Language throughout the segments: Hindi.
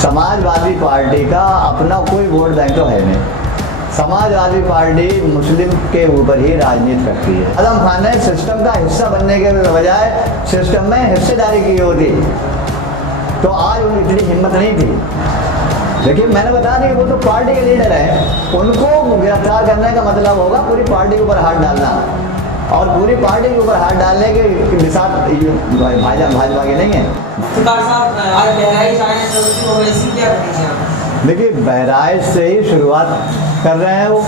समाजवादी पार्टी का अपना कोई वोट बैंक तो है नहीं। समाजवादी पार्टी मुस्लिम के ऊपर ही राजनीति करती है। आजम खान ने सिस्टम का हिस्सा बनने के बजाय सिस्टम में हिस्सेदारी की होती तो आज उनकी इतनी हिम्मत नहीं थी। लेकिन मैंने बता दिया वो तो पार्टी के लीडर हैं, उनको गिरफ्तार करने का मतलब होगा पूरी पार्टी के ऊपर हाथ डालना, और पूरी पार्टी के ऊपर हाथ डालने के निशान भाजपा के नहीं है। देखिए, बहराइच से ही शुरुआत कर रहे हैं, वो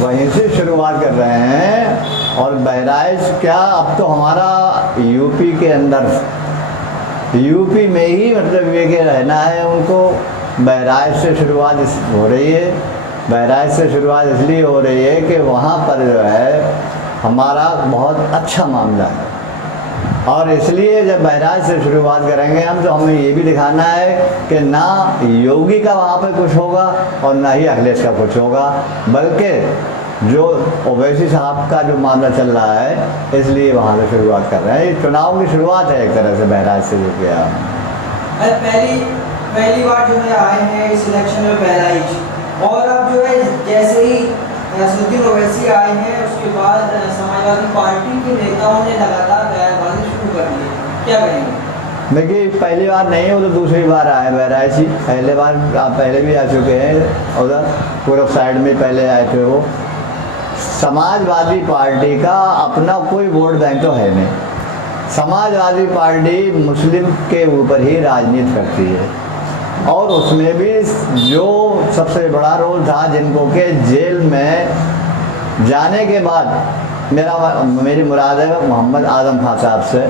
वहीं से शुरुआत कर रहे हैं। और बहराइच क्या, अब तो हमारा यूपी के अंदर, यूपी में ही मतलब ये के रहना है उनको। बहराइच से शुरुआत हो रही है। बहराइच से शुरुआत इसलिए हो रही है कि वहाँ पर जो है हमारा बहुत अच्छा मामला है, और इसलिए जब बहराइच से शुरुआत करेंगे हम, तो हमें ये भी दिखाना है कि ना योगी का वहाँ पे कुछ होगा और ना ही अखिलेश का कुछ होगा, बल्कि जो ओवैसी साहब का जो मामला चल रहा है, इसलिए वहाँ से शुरुआत कर रहे हैं। ये चुनाव की शुरुआत है एक तरह से बहराइच से जो किया। पहली बार जो है आए हैं इस इलेक्शन में बहराइच, और अब जो है जैसे ही असदुद्दीन ओवैसी आए हैं उसके बाद समाजवादी पार्टी के नेताओं ने लगातार बयानबाजी शुरू कर दी, क्या कहेंगे? देखिए, पहली बार नहीं, वो तो दूसरी बार आए बहराइच ही। पहले बार आप पहले भी आ चुके हैं, उधर पूर्व साइड में पहले आए थे वो। समाजवादी पार्टी का अपना कोई वोट बैंक तो है नहीं। समाजवादी पार्टी मुस्लिम के ऊपर ही राजनीति करती है, और उसमें भी जो सबसे बड़ा रोल था, जिनको के जेल में जाने के बाद मेरी मुराद है मोहम्मद आजम खान साहब से,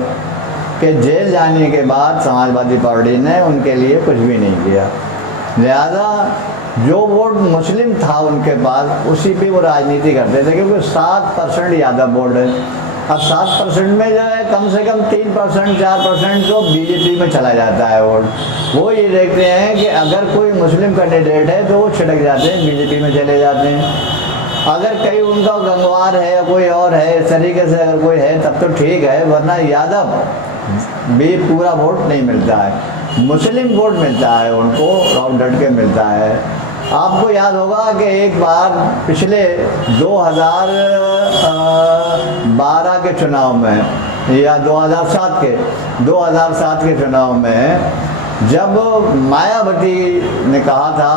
कि जेल जाने के बाद समाजवादी पार्टी ने उनके लिए कुछ भी नहीं किया। लिहाजा जो वोट मुस्लिम था उनके पास, उसी पे वो राजनीति करते थे, क्योंकि 7% यादव वोट है। अब 7% में जो है कम से कम 3% 4% तो बीजेपी में चला जाता है वोट। वो ये देखते हैं कि अगर कोई मुस्लिम कैंडिडेट है तो वो छिटक जाते हैं, बीजेपी में चले जाते हैं। अगर कहीं उनका गंगवार है या कोई और है, इस तरीके से अगर कोई है तब तो ठीक है, वरना यादव भी पूरा वोट नहीं मिलता है, मुस्लिम वोट मिलता है उनको, और डट के मिलता है। आपको याद होगा कि एक बार पिछले 2012 के चुनाव में या 2007 के चुनाव में, जब मायावती ने कहा था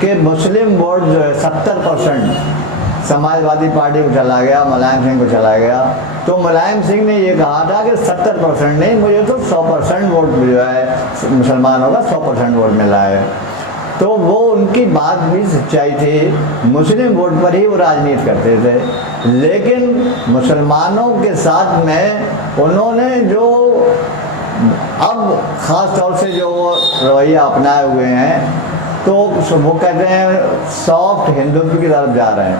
कि मुस्लिम वोट जो है 70% समाजवादी पार्टी को चला गया, मुलायम सिंह को चला गया, तो मुलायम सिंह ने ये कहा था कि 70% नहीं, मुझे तो 100% वोट जो है मुसलमानों का 100% वोट मिला है। तो वो उनकी बात भी सच्चाई थी, मुस्लिम वोट पर ही वो राजनीति करते थे। लेकिन मुसलमानों के साथ में उन्होंने जो अब ख़ास तौर से जो रवैया अपनाए हुए हैं, तो वो कहते हैं सॉफ्ट हिंदुत्व की तरफ जा रहे हैं।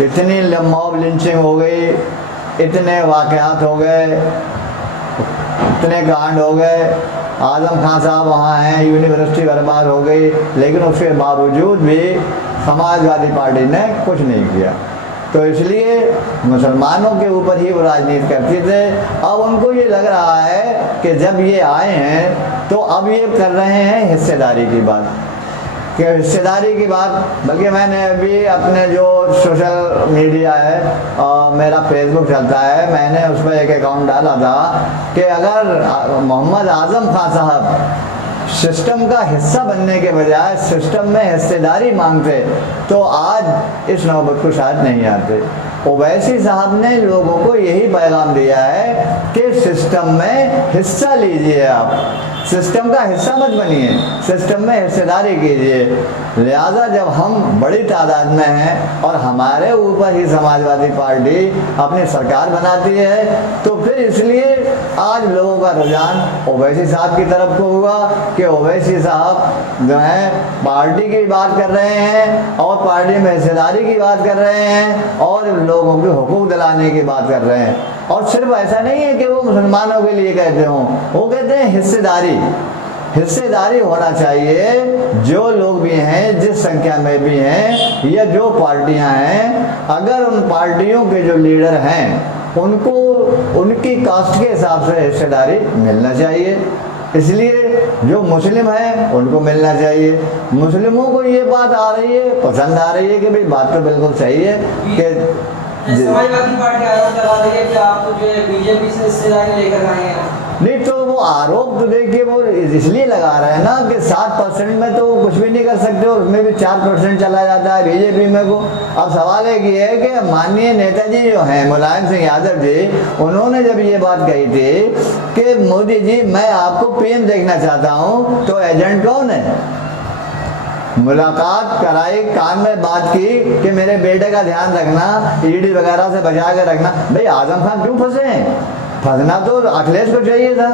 इतनी मॉब लिंचिंग हो गई, इतने वाक़यात हो गए, इतने कांड हो गए, आजम खान साहब वहाँ हैं, यूनिवर्सिटी बर्बाद हो गई, लेकिन उसके बावजूद भी समाजवादी पार्टी ने कुछ नहीं किया। तो इसलिए मुसलमानों के ऊपर ही वो राजनीति करते थे। अब उनको ये लग रहा है कि जब ये आए हैं तो अब ये कर रहे हैं हिस्सेदारी की बात, कि हिस्सेदारी की बात। बल्कि मैंने अभी अपने जो सोशल मीडिया है, मेरा फेसबुक चलता है, मैंने उस पर एक अकाउंट डाला था कि अगर मोहम्मद आजम खान साहब सिस्टम का हिस्सा बनने के बजाय सिस्टम में हिस्सेदारी मांगते तो आज इस नौबत को शायद नहीं आते। ओवैसी साहब ने लोगों को यही पैगाम दिया है कि सिस्टम में हिस्सा लीजिए, आप सिस्टम का हिस्सा मत बनिए, सिस्टम में हिस्सेदारी कीजिए। लिहाजा जब हम बड़ी तादाद में हैं और हमारे ऊपर ही समाजवादी पार्टी अपनी सरकार बनाती है, तो फिर इसलिए आज लोगों का रुझान ओवैसी साहब की तरफ को हुआ कि ओवैसी साहब जो है पार्टी की बात कर रहे हैं और पार्टी में हिस्सेदारी की बात कर रहे हैं और लोगों के हुकूक दिलाने की बात कर रहे हैं। और सिर्फ ऐसा नहीं है कि वो मुसलमानों के लिए कहते हों, वो कहते हैं हिस्सेदारी होना चाहिए। जो लोग भी हैं, जिस संख्या में भी हैं, या जो पार्टियां हैं, अगर उन पार्टियों के जो लीडर हैं उनको उनकी कास्ट के हिसाब से हिस्सेदारी मिलना चाहिए। इसलिए जो मुस्लिम है उनको मिलना चाहिए। मुस्लिमों को ये बात आ रही है, पसंद आ रही है कि भाई बात तो बिल्कुल सही है कि समाजवादी पार्टी आरोप लगा रही है कि आप तो जो है बीजेपी से हिस्सेदारी लेकर आए हैं। नहीं तो वो आरोप तो देखिए वो इसलिए लगा रहे हैं ना कि 7% में तो कुछ भी नहीं कर सकते, उसमें भी 4% चला जाता है बीजेपी में को। अब सवाल एक ये है कि माननीय नेताजी जो हैं मुलायम सिंह यादव जी, उन्होंने जब ये बात कही थी कि मोदी जी मैं आपको पीएम देखना चाहता हूँ, तो एजेंट कौन है? मुलाकात कराई, कान में बात की कि मेरे बेटे का ध्यान रखना, ईडी वगैरह से बचा के रखना। भाई आजम खान क्यों फंसे हैं? फंसना तो अखिलेश को चाहिए था,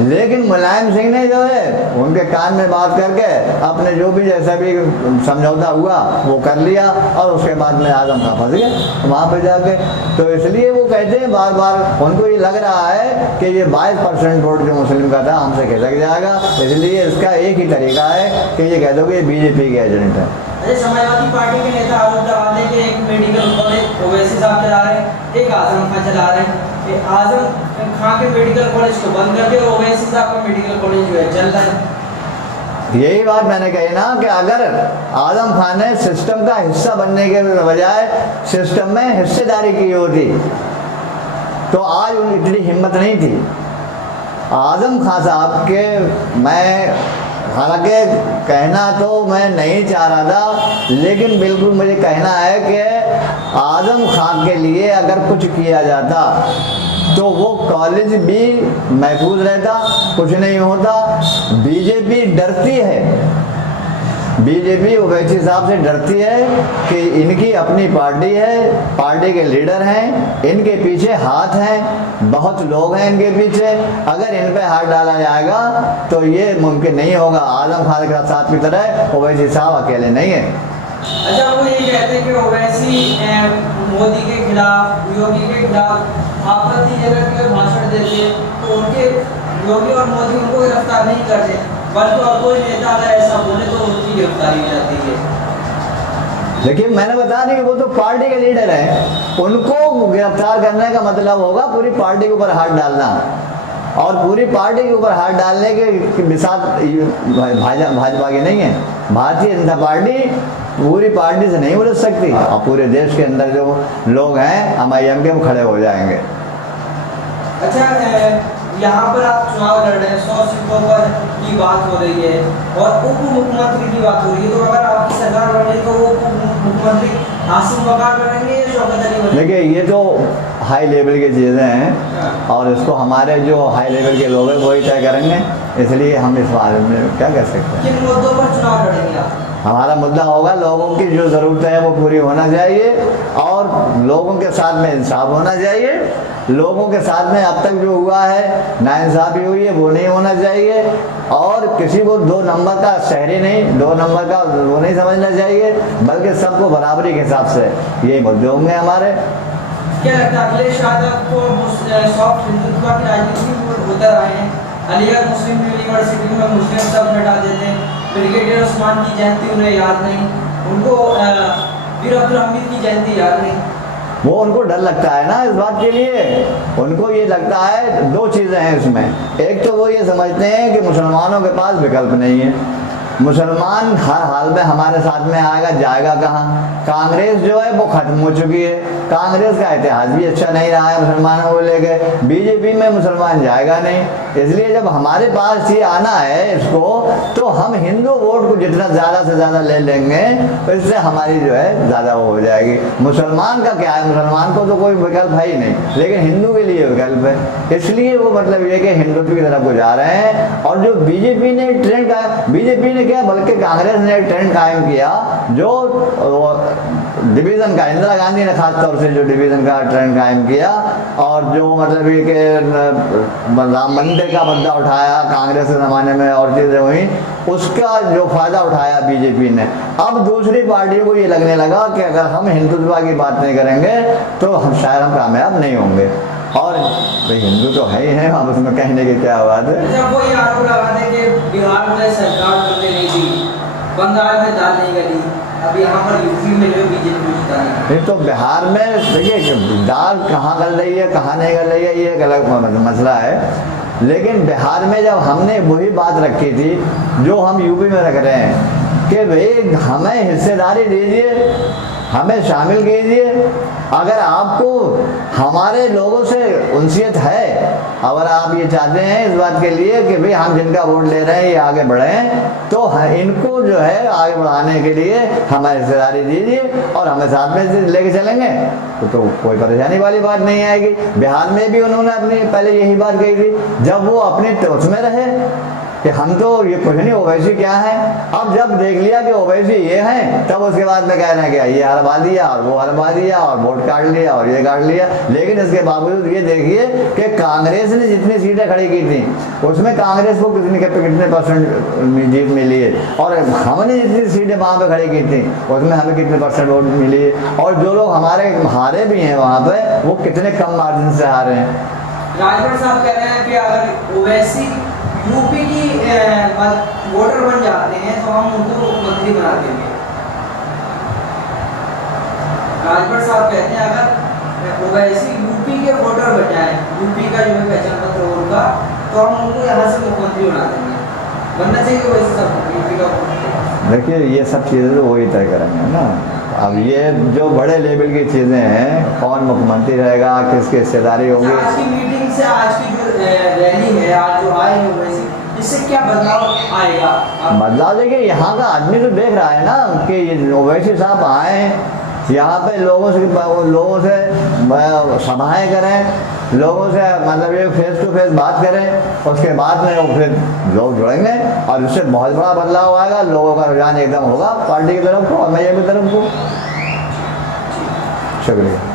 लेकिन मुलायम सिंह ने जो है उनके कान में बात करके अपने जो भी जैसा भी समझौता हुआ वो कर लिया, और उसके बाद में आजम खान फंस गए वहाँ पे जाके। तो इसलिए वो कहते हैं बार बार, उनको ये लग रहा है कि ये 22% वोट जो मुस्लिम का था हमसे खिसक जाएगा, इसलिए इसका एक ही तरीका है कि ये कह दो कि बीजेपी के एजेंट है। समाजवादी पार्टी के नेता आरोप लगाते हैं कि एक मेडिकल कॉलेज ओवैसी साहब चला रहे हैं, एक आजम खान चला रहे हैं। आजम खान के मेडिकल कॉलेज को बंद कर दिया और ओवैसी साहब का मेडिकल कॉलेज जो है चल रहा है। यही बात मैंने कही ना कि अगर आजम खान ने सिस्टम का हिस्सा बनने के बजाय सिस्टम में हिस्सेदारी की होती तो आज इतनी हिम्मत नहीं थी। आजम खान साहब के मैं हालांकि कहना तो मैं नहीं चाह रहा था, लेकिन बिल्कुल मुझे कहना है कि आजम खान के लिए अगर कुछ किया जाता तो वो कॉलेज भी महफूज रहता, कुछ नहीं होता। बीजेपी डरती है, बीजेपी ओवैसी साहब से डरती है कि इनकी अपनी पार्टी है, पार्टी के लीडर हैं, इनके पीछे हाथ हैं, बहुत लोग हैं इनके पीछे। अगर इन पे हाथ डाला जाएगा तो ये मुमकिन नहीं होगा। आजम खान के साथ की तरह ओवैसी साहब अकेले नहीं है। अच्छा, वो ये कहते हैं कि ओवैसी मोदी के खिलाफ, योगी के खिलाफ आपत्तिजनक भाषण देते तो उनके योगी और मोदी उनको गिरफ्तार नहीं करते, बल्कि और कोई नेता अगर ऐसा बोले तो उनकी गिरफ्तारी हो जाती है। लेकिन मैंने बता दी कि वो तो पार्टी के लीडर हैं, उनको गिरफ्तार करने का मतलब होगा पूरी पार्टी के ऊपर हाथ डालना, और पूरी पार्टी के ऊपर हाथ डालने के साथ भाजपा की नहीं है। भारतीय जनता पार्टी पूरी पार्टी से नहीं उलझ सकती, और पूरे देश के अंदर जो लोग हैं MIM के वो खड़े हो जाएंगे। अच्छा, यहाँ पर आप चुनाव लड़ रहे हैं, 100 सीटों पर की बात हो रही है और उप मुख्यमंत्री की बात हो रही है, तो अगर आपकी सरकार बन रही तो वो उप मुख्यमंत्री आसिम बकार बनेंगे या शौकत अली बनेंगे? देखिए ये तो हाई लेवल की चीज़ें हैं और इसको हमारे जो हाई लेवल के लोग हैं वही तय करेंगे, इसलिए हम इस बारे में क्या कह सकते हैं। किन मुद्दों पर चुनाव लड़ेंगे आप? हमारा मुद्दा होगा लोगों की जो ज़रूरतें हैं वो पूरी होना चाहिए, और लोगों के साथ में इंसाफ होना चाहिए। लोगों के साथ में अब तक जो हुआ है नाइंसाफ़ी हुई है वो नहीं होना चाहिए, और किसी को 2 नंबर का शहरी नहीं, 2 नंबर का वो नहीं समझना चाहिए, बल्कि सबको बराबरी के हिसाब से यही मुद्दे होंगे हमारे। क्या लगता है अखिलेश यादव को सॉफ्ट हिंदुत्व की राजनीति उतर आए हैं? अलीगढ़ मुस्लिम यूनिवर्सिटी में मुस्लिम सब हटा देते हैं, ब्रिगेडियर उस्मान की जयंती उन्हें याद नहीं, उनको वीर अब्दुल हमीद की जयंती याद नहीं। वो उनको डर लगता है ना इस बात के लिए, उनको ये लगता है 2 चीज़ें हैं इसमें। एक तो वो ये समझते हैं कि मुसलमानों के पास विकल्प नहीं है, मुसलमान हर हाल में हमारे साथ में आएगा, जाएगा कहाँ। कांग्रेस जो है वो खत्म हो चुकी है, कांग्रेस का इतिहास भी अच्छा नहीं रहा है मुसलमानों को लेकर, बीजेपी में मुसलमान जाएगा नहीं। इसलिए जब हमारे पास ये आना है इसको, तो हम हिंदू वोट को जितना ज़्यादा से ज़्यादा ले लेंगे तो इससे हमारी जो है ज़्यादा वो हो जाएगी। मुसलमान का क्या है, मुसलमान को तो कोई विकल्प है ही नहीं, लेकिन हिंदू के लिए विकल्प है। इसलिए वो मतलब ये कि हिंदुत्व की तरफ को जा रहे हैं। और जो बीजेपी ने ट्रेंड का, बीजेपी ने क्या बल्कि कांग्रेस ने एक ट्रेंड कायम किया जो डिवीज़न का, इंदिरा गांधी ने खास तौर से जो डिवीज़न का ट्रेंड कायम किया, और जो मतलब ये कि राम मंदिर का मुद्दा उठाया कांग्रेस के ज़माने में और चीज़ें हुई, उसका जो फ़ायदा उठाया बीजेपी ने। अब दूसरी पार्टियों को ये लगने लगा कि अगर हम हिंदुत्व की बात नहीं करेंगे तो हम शायद हम कामयाब नहीं होंगे। और भाई हिंदू तो है ही है, हम उसमें कहने की क्या बात है। जब वो ये आरोप लगाते कि बिहार में सरकार बनने नहीं दी, बंगाल में दाल नहीं गली, अब यहाँ पर यूपी में जो बीजेपी जीता नहीं, तो बिहार में देखिए दाल कहाँ गल रही है कहाँ नहीं गल रही है ये एक अलग मसला है। लेकिन बिहार में जब हमने वही बात रखी थी जो हम यूपी में रख रहे हैं कि भाई हमें हिस्सेदारी दीजिए, हमें शामिल कीजिए। अगर आपको हमारे लोगों से उनसियत है, अगर आप ये चाहते हैं इस बात के लिए कि भाई हम जिनका वोट ले रहे हैं ये आगे बढ़ें, तो इनको जो है आगे बढ़ाने के लिए हमें हिस्सेदारी दीजिए और हमें साथ में लेके चलेंगे तो कोई परेशानी वाली बात नहीं आएगी। बिहार में भी उन्होंने अपनी पहले यही बात कही थी जब वो अपने टोच में रहे कि हम तो ये कुछ नहीं, ओवैसी क्या है। अब जब देख लिया कि ओवैसी ये हैं, तब उसके बाद में कह रहे हैं कि ये हरवा दिया और वो हरवा दिया और वोट काट लिया और ये काट लिया। लेकिन इसके बावजूद ये देखिए कि कांग्रेस ने जितनी सीटें खड़ी की थी उसमें कांग्रेस को कितने परसेंट जीत मिली है, और हमने जितनी सीटें वहाँ पे खड़ी की थी उसमें हमें कितने परसेंट वोट मिली है, और जो लोग हमारे हारे भी हैं वहाँ पे वो कितने कम मार्जिन से हारे हैं। राजभर साहब कह रहे हैं कि अगर ओवैसी यूपी की वोटर बन जाते हैं तो हम उनको मुख्यमंत्री बना देंगे। राजभर साहब कहते हैं अगर ओवैसी यूपी के वोटर बन जाए, यूपी का जो है पहचान पत्र हो उनका, तो हम उनको यहाँ से मुख्यमंत्री बना देंगे। बनना चाहिए ओवैसी सब यूपी का। देखिए ये सब चीज़ें तो वही तय करेंगे ना। अब ये जो बड़े लेवल की चीज़ें हैं, कौन मुख्यमंत्री रहेगा, किसकी हिस्सेदारी होगी। आज की मीटिंग से आज की जो रैली है, आज जो आए हैं ओवैसी, इससे क्या बदलाव आएगा? बदलाव देखिए यहाँ का आदमी तो देख रहा है ना कि ये ओवैसी साहब आए यहाँ पे लोगों से सभाएं करें, लोगों से मतलब ये फेस टू फेस बात करें, उसके बाद में वो फिर लोग जुड़ेंगे और इससे बहुत बड़ा बदलाव आएगा। लोगों का रुझान एकदम होगा पार्टी की तरफ को और मैं ये की तरफ को। शुक्रिया।